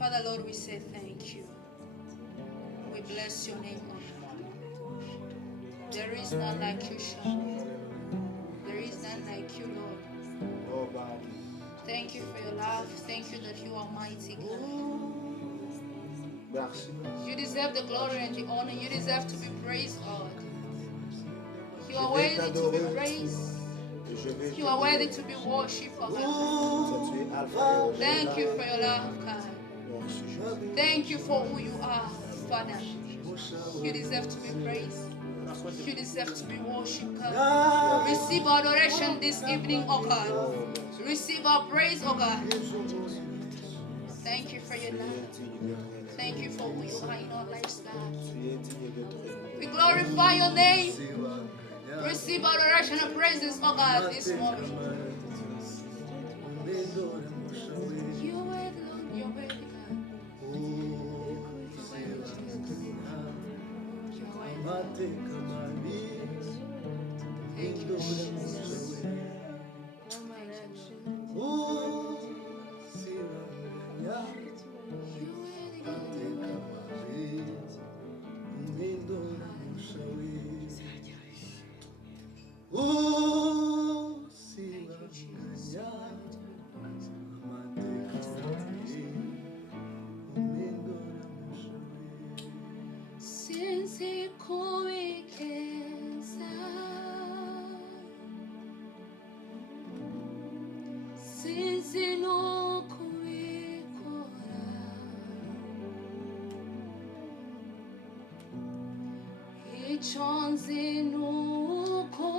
Father, Lord, we say thank you. We bless your name, Lord. There is none like you, Shalom. There is none like you, Lord. Thank you for your love. Thank you that you are mighty God. You deserve the glory and the honor. You deserve to be praised, God. You are worthy to be praised. You are worthy to be worshipped, oh God. Thank you for your love, God. Thank you for who you are, Father. You deserve to be praised. You deserve to be worshipped, God. Receive our adoration this evening, oh God. Receive our praise, oh God. Thank you for your love. Thank you for who you are in our lives, God. We glorify your name. Receive our adoration and praises, oh God, this morning. You are worthy, Lord. You are worthy, God. Thank you, Jesus. Chonzi nuko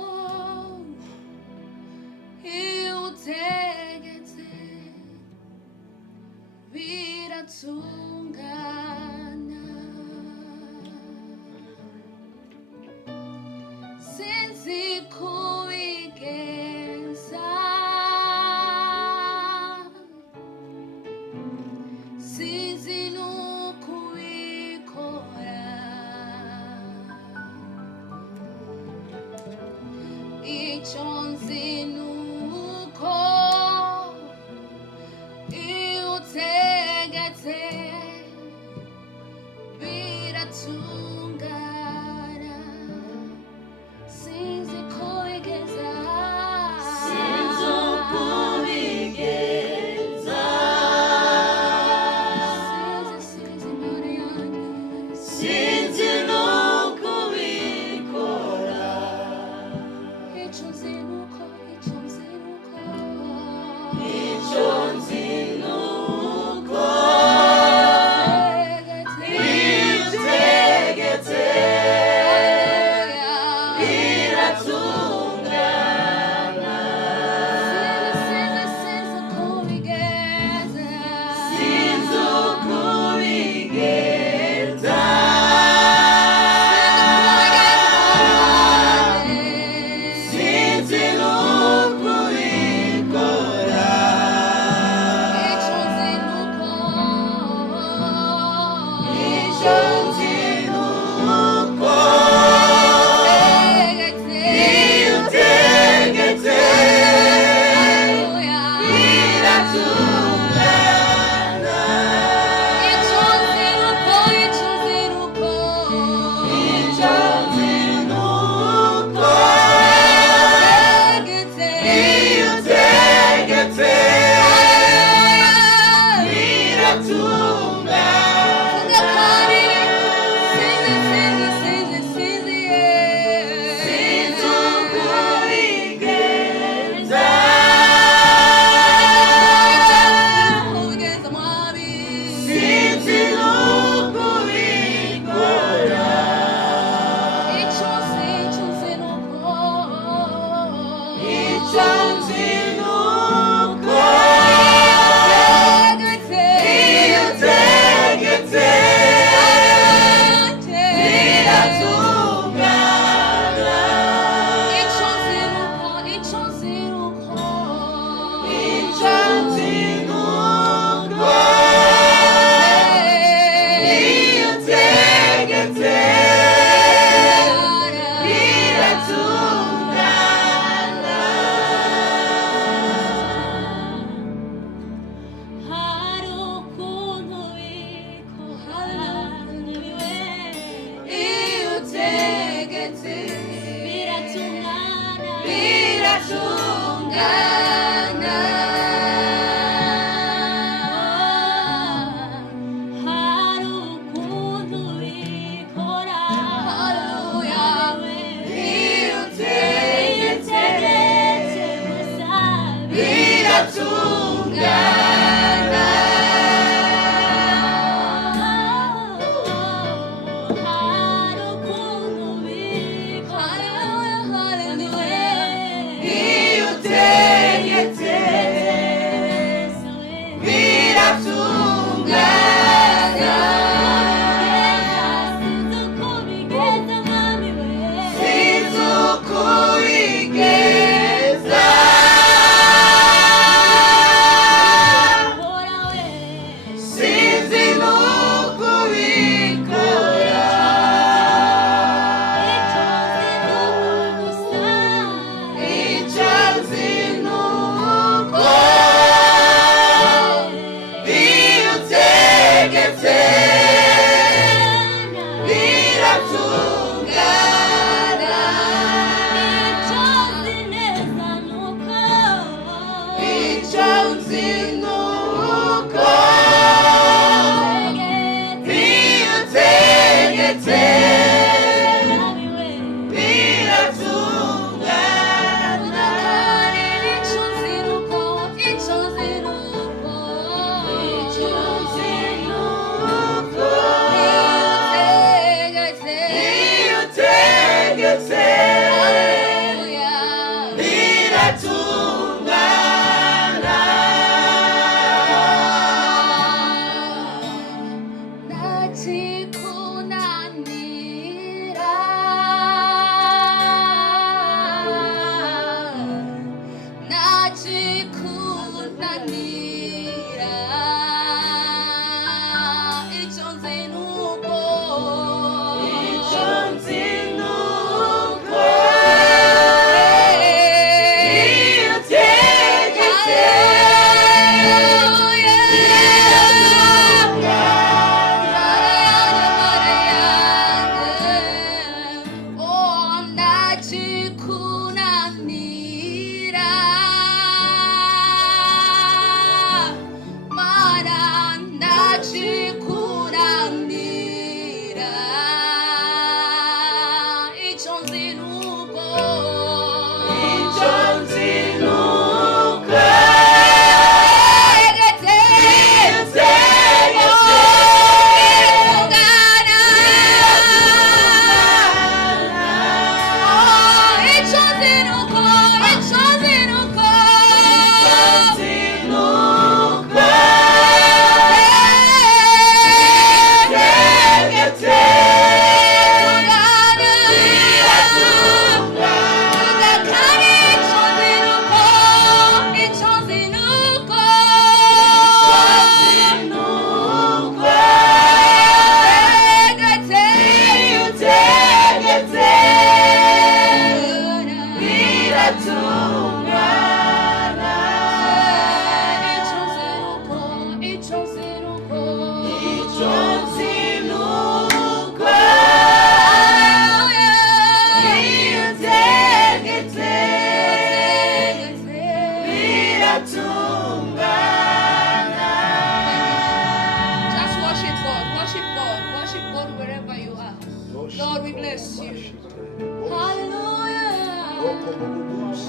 iutegete viratungana sinzi kuigenza sinzi nukuikora ichonzi nuko iutegete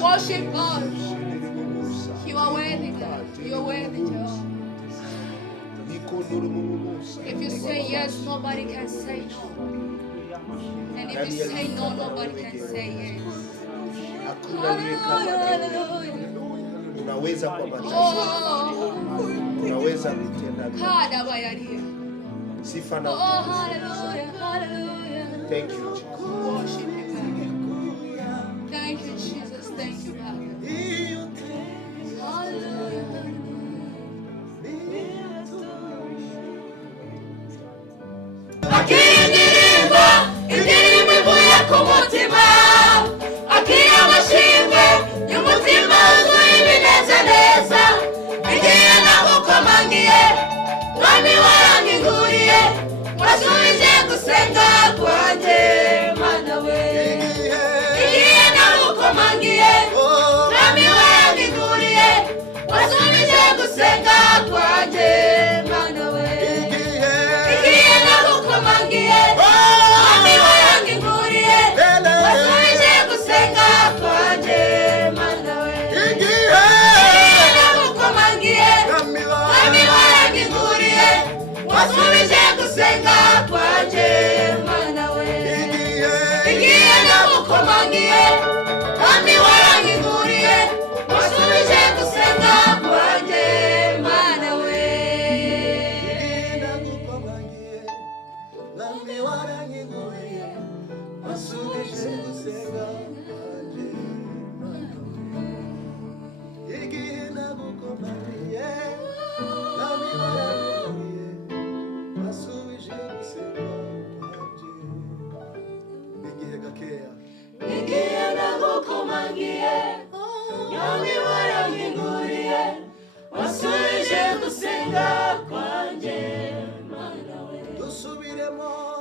Worship God. You are worthy, God. You are worthy, Jehovah. If you say yes, nobody can say no. And if you say no, nobody can say yes. Hallelujah. Unaweza kutenda sifa na hallelujah. Thank you, Jesus. Worship you, God. Thank you, Jesus. Thank you, God. Hallelujah. Akirindirimba indirimbo ivuye ku mutima, akira amashimwe y'umutima wuzuye ibinezaneza, igihe nagukomangiye mwami waranginguriye, wasubije gusenga kwanjye mana we, igihe nagukomangiye mwami waranginguriye,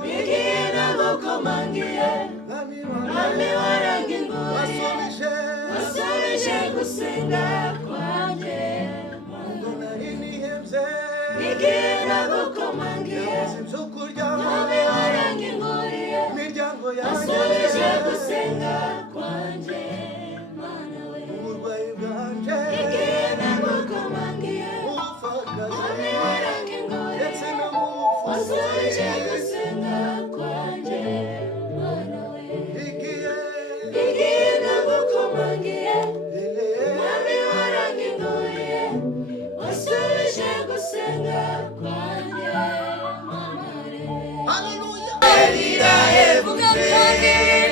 Bigina gukomangiye Mwami waranginguye wasubije gusenga kwanjye Bigina gukomangiye Mwami waranginguye wasubije gusenga kwanjye Mana we Bigina gukomangiye Mwami waranginguye wasubije gusenga kwanjye Mana we Bigina gukomangiye Mwami waranginguye wasubije gusenga kwanjye Mana we Hallelujah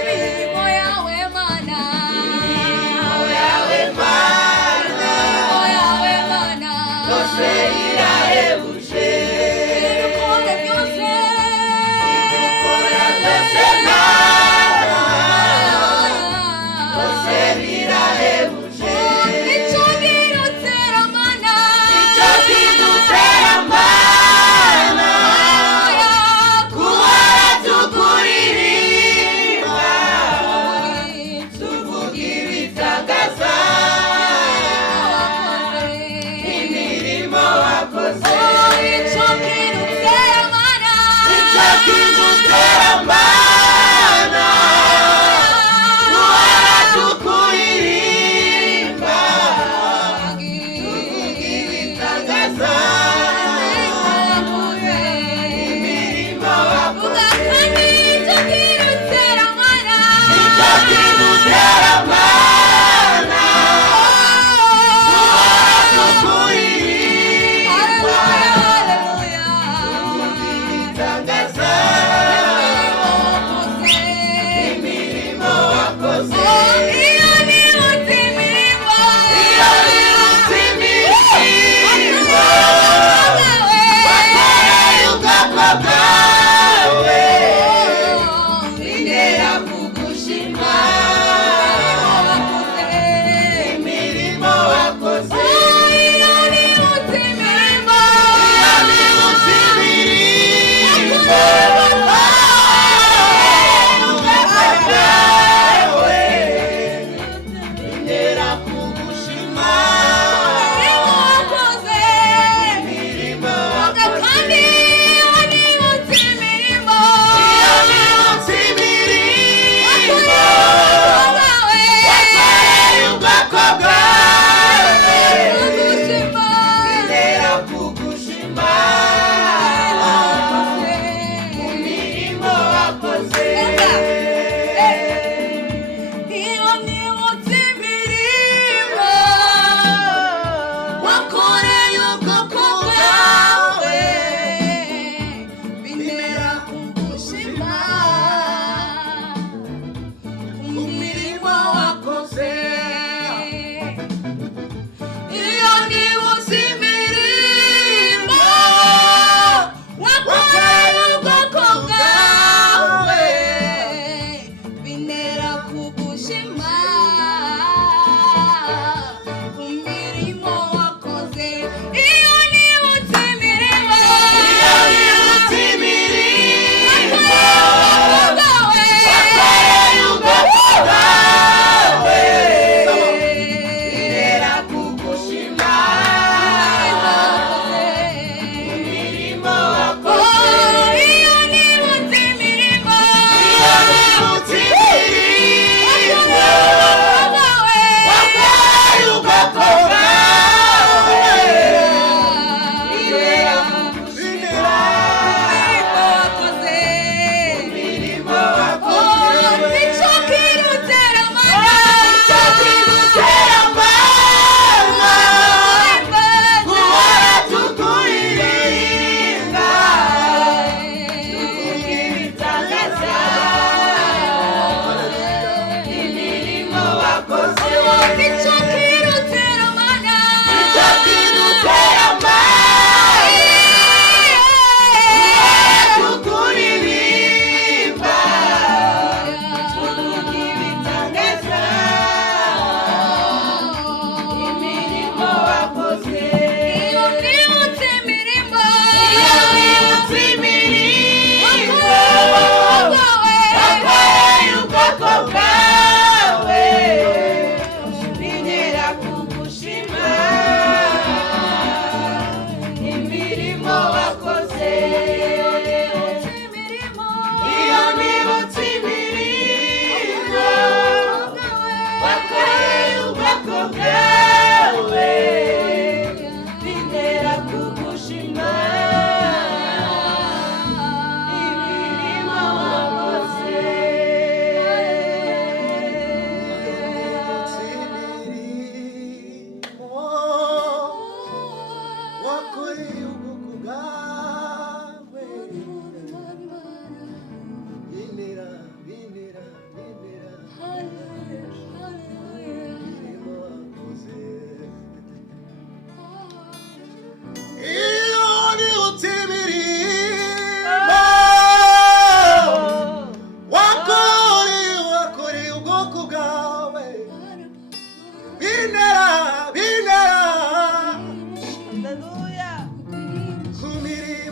imirimo yawe Mana imirimo yawe Mana imirimo yawe Mana yose irahebuje ibikora byose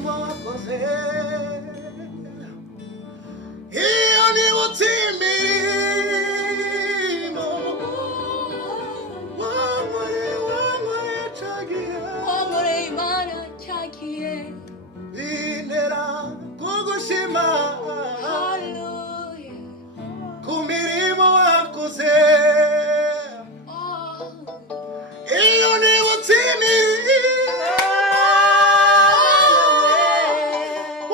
imirimo wakoze iyo nibutse imirimo wankoreye cagiye bintera kugushima haleluya ku mirimo wakoze iyo nibutse imirimo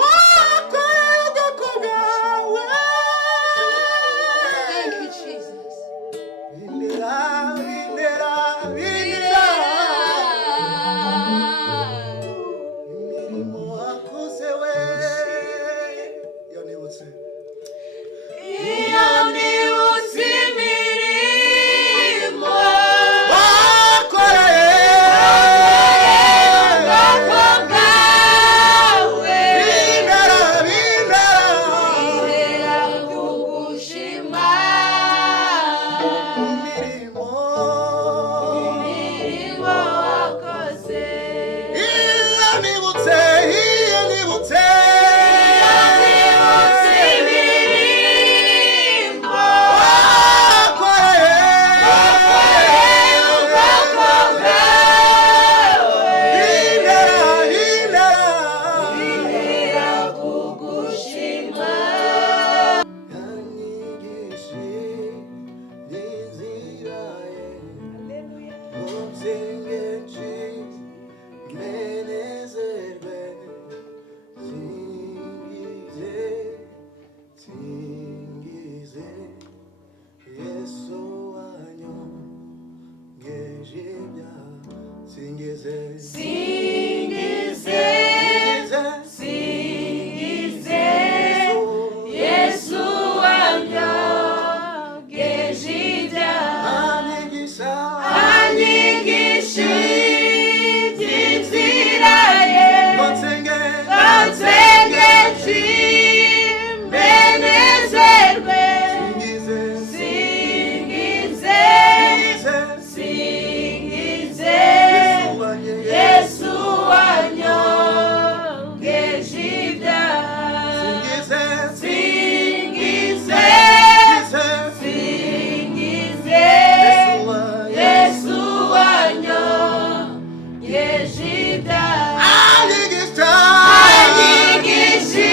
wakoreye ubwoko bwawe thank you Jesus bintera imirimo wakoze we iyo nibutse iyo nibutse imirimo wakoreye ubwoko bwawe bintera bintera kugushima imirimo imirimo wakoze iyo nibutse iyo nibutse imirimo wakoreye ubwoko bwawe bintera bintera kugushima yanyigishe n'inzira ye ngo nsengenshi menezerwe singize yesu wanyongeje ibyaha singize singize singize Yesu wanyogeje ibyaha anyigisha anyigisha iby'inzira ye ngo nsenge nsengenshi menezerwe singize singize singize yesu wanye Yesu wanyogeje ibyaha singize singize singize Yesu wanyogeje ibyaha anyigisha anyigisha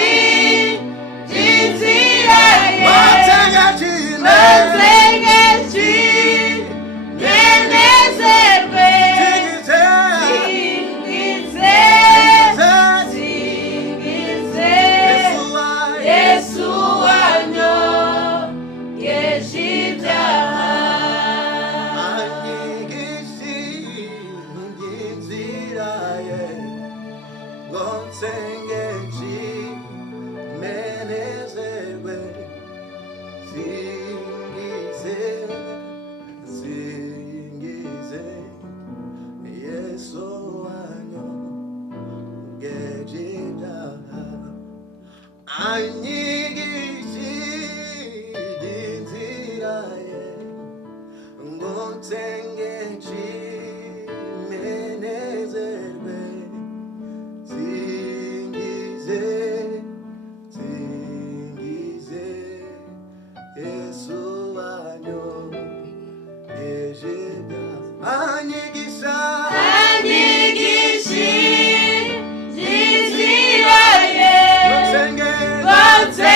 iby'inzira ye nsengenshi menezerwe singize singize Yesu wanyogeje ibyaha anyigisha anyigisha iby'inzira ye nsenge nsengenshi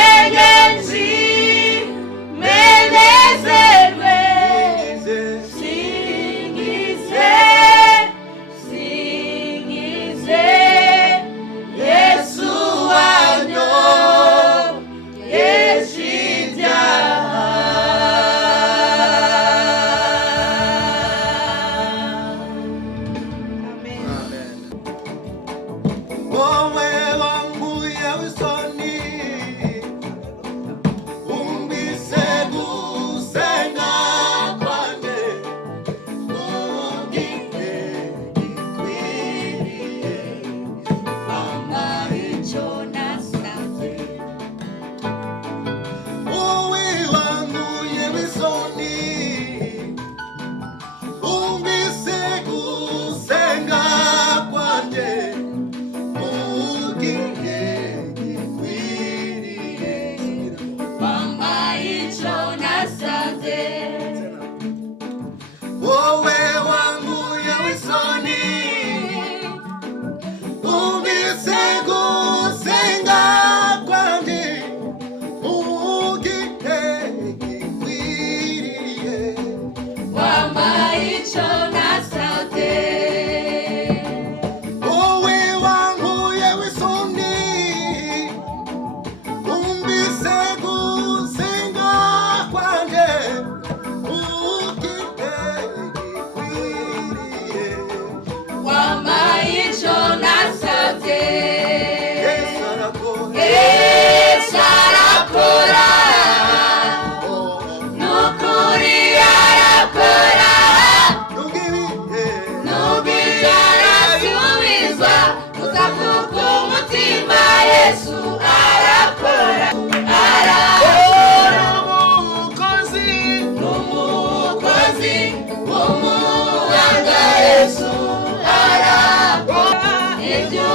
ibyo